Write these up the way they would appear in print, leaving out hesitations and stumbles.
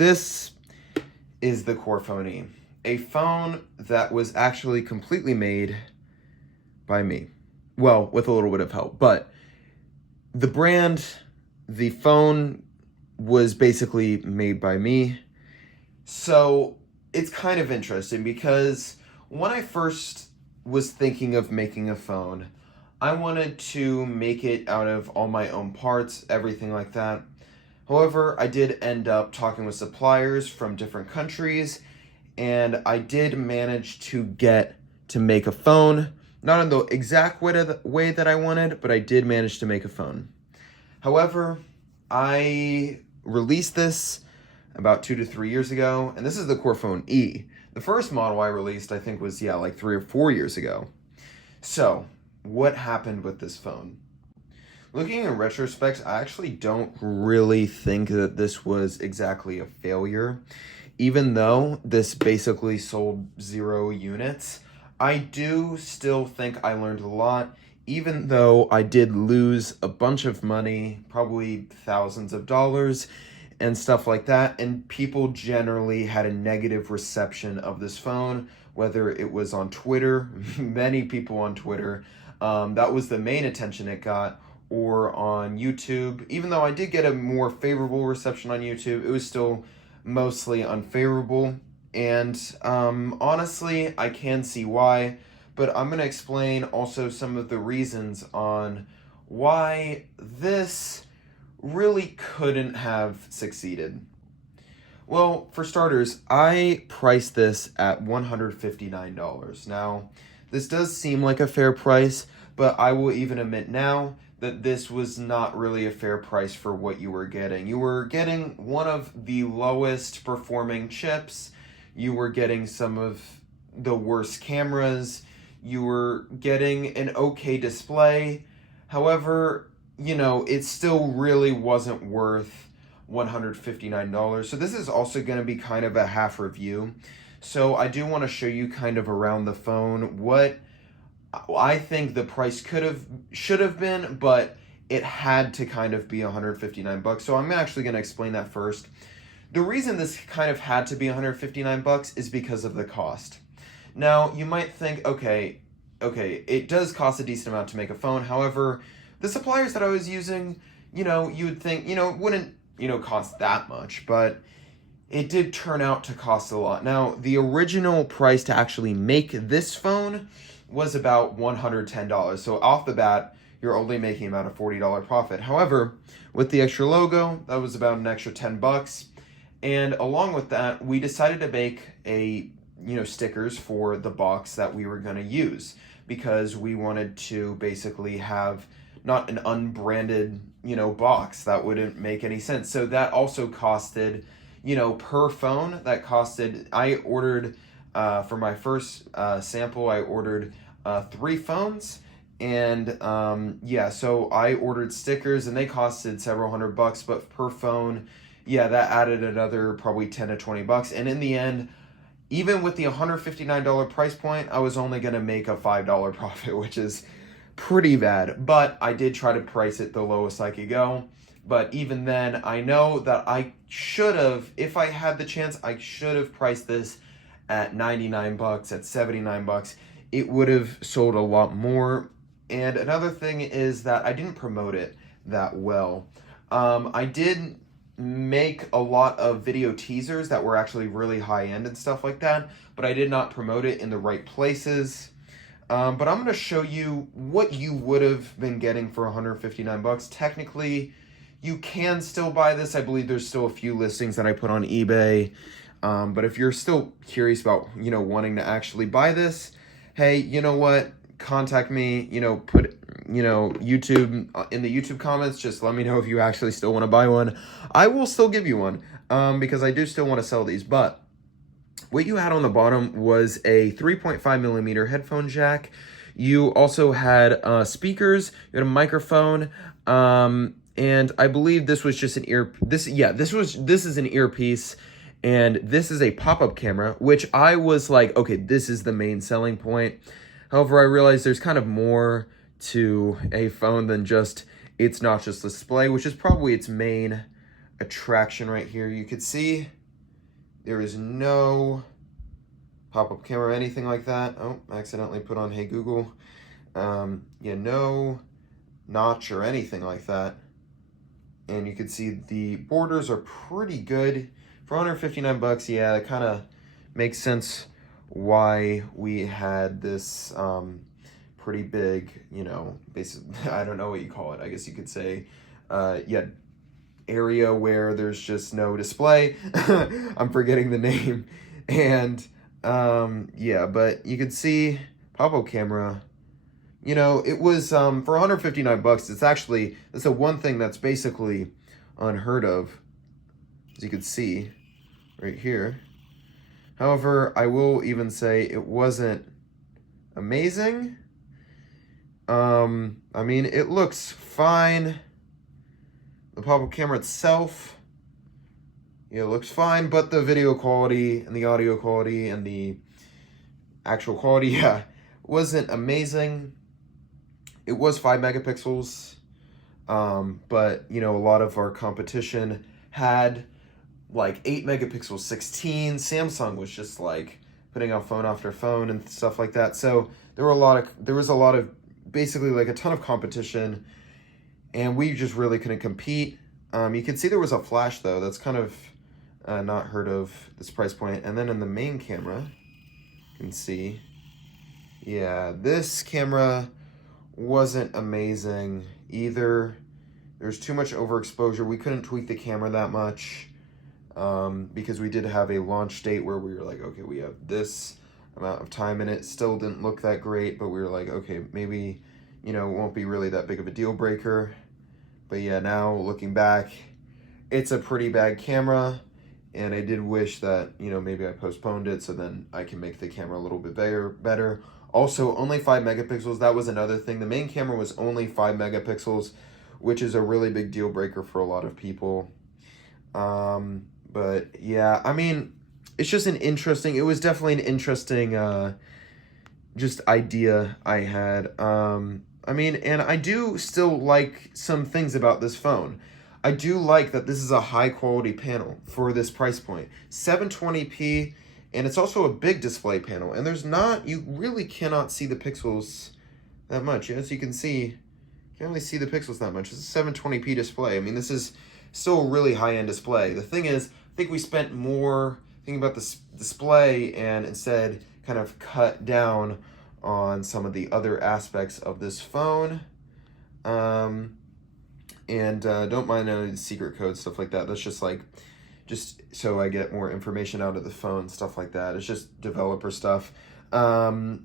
this is the CorePhone E, a phone that was actually completely made by me. Well, with a little bit of help, but the brand, the phone was basically made by me. So it's kind of interesting because when I first was thinking of making a phone, I wanted to make it out of all my own parts, everything like that. However, I did end up talking with suppliers from different countries, and I did manage to get to make a phone. Not in the exact way that I wanted, but I did manage to make a phone. However, I released this about 2 to 3 years ago, and this is the CorePhone E. The first model I released, I think, was, like 3 or 4 years ago. So, what happened with this phone? Looking in retrospect, I actually don't really think that this was exactly a failure. Even though this basically sold 0 units, I do still think I learned a lot, even though I did lose a bunch of money, probably thousands of dollars and stuff like that, and people generally had a negative reception of this phone, whether it was on Twitter, many people on Twitter, that was the main attention it got, or on YouTube. Even though I did get a more favorable reception on YouTube, it was still mostly unfavorable. And honestly, I can see why, but I'm going to explain also some of the reasons on why this really couldn't have succeeded. Well, for starters, I priced this at $159. Now, this does seem like a fair price, but I will even admit now that this was not really a fair price for what you were getting. You were getting one of the lowest performing chips, you were getting some of the worst cameras, you were getting an okay display. However, it still really wasn't worth $159. So this is also going to be kind of a half review. So I do want to show you kind of around the phone what I think the price should have been, but it had to kind of be $159. So I'm actually going to explain that first. The reason this kind of had to be $159 is because of the cost. Now, you might think, okay, it does cost a decent amount to make a phone. However, the suppliers that I was using, you would think, it wouldn't, cost that much, but it did turn out to cost a lot. Now, the original price to actually make this phone was about $110. So off the bat, you're only making about a $40 profit. However, with the extra logo, that was about an extra $10. And along with that, we decided to make stickers for the box that we were going to use, because we wanted to basically have not an unbranded, box. That wouldn't make any sense. So that also costed, per phone, I ordered, for my first sample, I ordered 3 phones. And so I ordered stickers, and they costed several $100, but per phone, that added another probably $10 to $20. And in the end, even with the $159 price point, I was only going to make a $5 profit, which is pretty bad. But I did try to price it the lowest I could go. But even then, I know that I should have, if I had the chance, I should have priced this at $99, at $79. It would have sold a lot more. And another thing is that I didn't promote it that well. I did make a lot of video teasers that were actually really high end and stuff like that, but I did not promote it in the right places. But I'm going to show you what you would have been getting for $159. Technically, you can still buy this. I believe there's still a few listings that I put on eBay. But if you're still curious about, wanting to actually buy this, hey, you know what? Contact me, put, YouTube, in the YouTube comments, just let me know if you actually still want to buy one. I will still give you one, because I do still want to sell these. But what you had on the bottom was a 3.5 millimeter headphone jack. You also had speakers, you had a microphone, and I believe this was just an this is an earpiece. And this is a pop-up camera, which I was like, okay, this is the main selling point. However, I realized there's kind of more to a phone than just, it's not just display, which is probably its main attraction right here. You could see There is no pop-up camera or anything like that. Oh, I accidentally put on Hey Google. Yeah, no notch or anything like that. And you can see the borders are pretty good. For 159 bucks, yeah, that kind of makes sense why we had this pretty big, you know, basically, I don't know what you call it. I guess you could say, yeah, area where there's just no display. I'm forgetting the name. And yeah, but you can see pop-up camera. You know, it was for 159 bucks. It's a one thing that's basically unheard of, as you can see right here. However, I will even say it wasn't amazing. I mean, it looks fine. The pop-up camera itself, yeah, it looks fine, but the video quality and the audio quality and the actual quality, yeah, wasn't amazing. It was 5 megapixels, but, you know, a lot of our competition had like 8 megapixels, 16. Samsung was just like putting out phone after phone and stuff like that. So there was a lot of basically like a ton of competition, and we just really couldn't compete. You can see there was a flash though. That's kind of not heard of, this price point. And then in the main camera, you can see, yeah, this camera wasn't amazing either. There's too much overexposure. We couldn't tweak the camera that much because we did have a launch date where we were like, okay, we have this amount of time in it. Still didn't look that great, but we were like, okay, maybe, you know, it won't be really that big of a deal breaker. But yeah, now looking back, it's a pretty bad camera, and I did wish that, you know, maybe I postponed it so then I can make the camera a little bit better. Also, only 5 megapixels, that was another thing. The main camera was only 5 megapixels, which is a really big deal breaker for a lot of people. But yeah, I mean, it's just it was definitely an interesting just idea I had. I mean, and I do still like some things about this phone. I do like that this is a high quality panel for this price point. 720p, and it's also a big display panel. And you really cannot see the pixels that much. As you can see, you can't really see the pixels that much. It's a 720p display. I mean, this is still a really high-end display. The thing is, I think we spent more thinking about this display and instead kind of cut down on some of the other aspects of this phone. And don't mind any of the secret codes, stuff like that. That's just so I get more information out of the phone, stuff like that. It's just developer stuff. Yeah,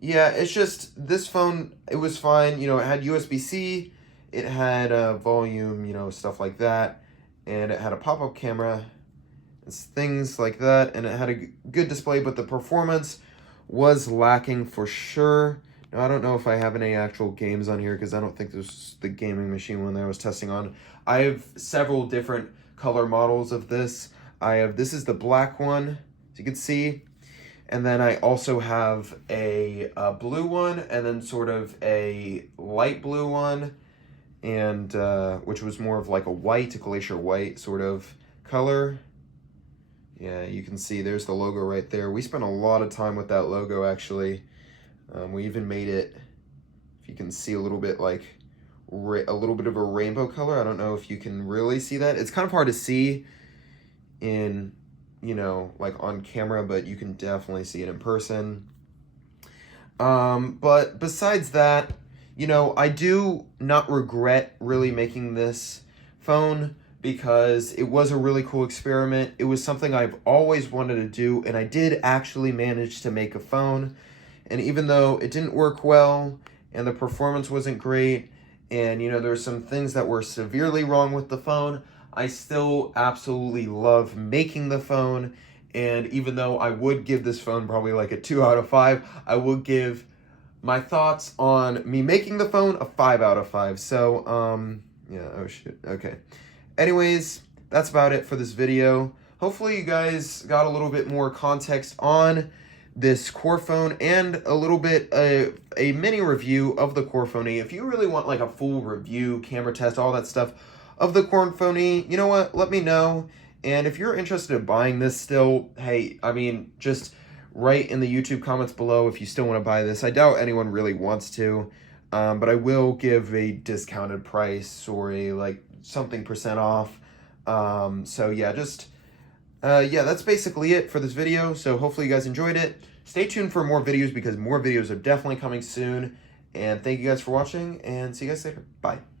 it's just, this phone, it was fine. You know, it had USB-C, it had volume, you know, stuff like that. And it had a pop-up camera, things like that. And it had a good display, but the performance was lacking for sure. Now, I don't know if I have any actual games on here because I don't think this is the gaming machine one that I was testing on. I have several different color models of this. This is the black one, as you can see. And then I also have a blue one, and then sort of a light blue one, and which was more of like a glacier white sort of color. Yeah, you can see there's the logo right there. We spent a lot of time with that logo, actually. We even made it, if you can see, a little bit like a little bit of a rainbow color. I don't know if you can really see that. It's kind of hard to see in, you know, like on camera, but you can definitely see it in person. But besides that, you know, I do not regret really making this phone because it was a really cool experiment. It was something I've always wanted to do, and I did actually manage to make a phone. And even though it didn't work well and the performance wasn't great, and, you know, there's some things that were severely wrong with the phone, I still absolutely love making the phone. And even though I would give this phone probably like a 2 out of 5, I would give my thoughts on me making the phone a 5 out of 5. So, yeah, oh shit, okay. Anyways, that's about it for this video. Hopefully you guys got a little bit more context on this CorePhone and a little bit a mini review of the CorePhone E. If you really want like a full review, camera test, all that stuff of the CorePhone E, you know what? Let me know, And if you're interested in buying this still, hey, I mean, just write in the YouTube comments below if you still want to buy this. I doubt anyone really wants to, but I will give a discounted price or a like something % off. So yeah, yeah, that's basically it for this video. So hopefully you guys enjoyed it. Stay tuned for more videos because more videos are definitely coming soon. And thank you guys for watching, and see you guys later. Bye.